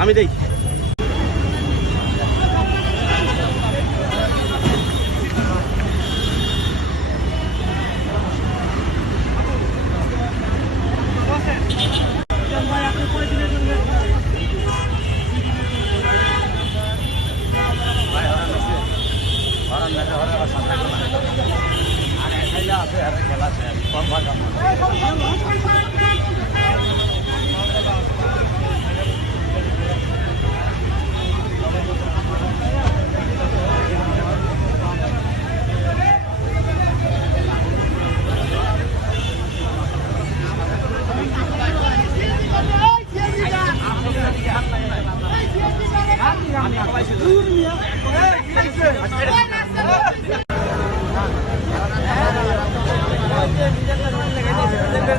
আমি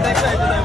দেই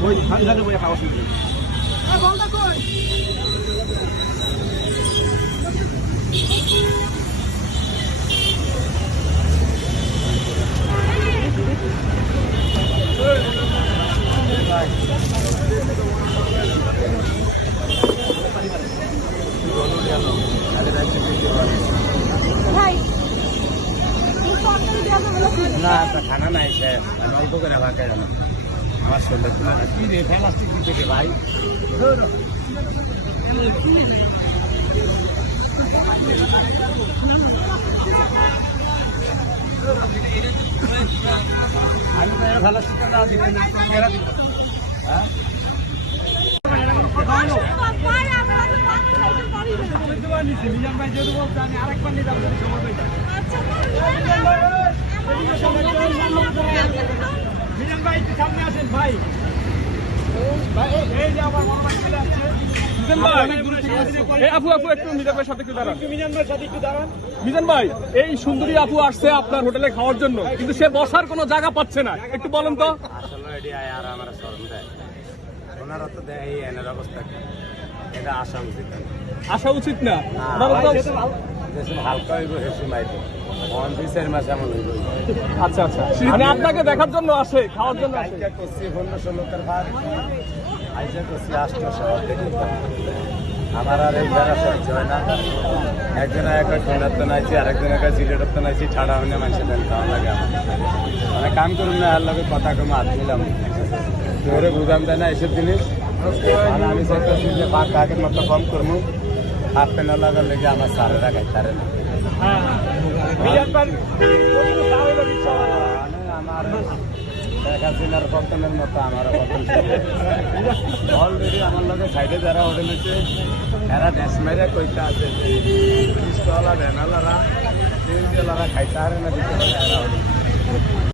ওই ধান বইয়া খাওয়া শুরু না। খানা নাই স্যার আমি অল্প করে না আমার শরীরে তুলে না কি রে প্লাস্টিক দিতে রে ভাই? আমি প্লাস্টিকটা না দিলে কেরা দিব হ্যাঁ ভাই আমরা আগে ভাত খাইতে পারি না আচ্ছা এই একটু মিজান ভাই এই সুন্দরী আপু আসছে আপনার হোটেলে খাওয়ার জন্য কিন্তু সে বসার কোনো জায়গা পাচ্ছে না। একটু বলেন তো। ওনারা এই অবস্থা। এটা আসা উচিত। আসা উচিত না। হালকা হইব হেসে আচ্ছা আচ্ছা। মানে আপনাকে দেখার জন্য আসে খাওয়ার জন্য আসে। লোকের আমার আর এই যারা সহ্য হয় না। একজনে এক সোনার তো নাইছি আরেকজনে এক সিলেটের তো নাইছি ছাড়া হইলে মানুষের দেন খাওয়া লাগে মানে কাম করুন না আর লগে কথা কম হাত দিলাম তোরে বুঝাম দেয় না এসব জিনিস। আমি চাইতেছি যে বাঘ কাকের মতো কম করব হাত পেন লাগার লেগে আমার সারেরা খাইতারে না? আমার শেখ হাসিনার পতনের মতো পতন অলরেডি আমার লগে সাইডে যারা হোটেল জেলারা খাইতে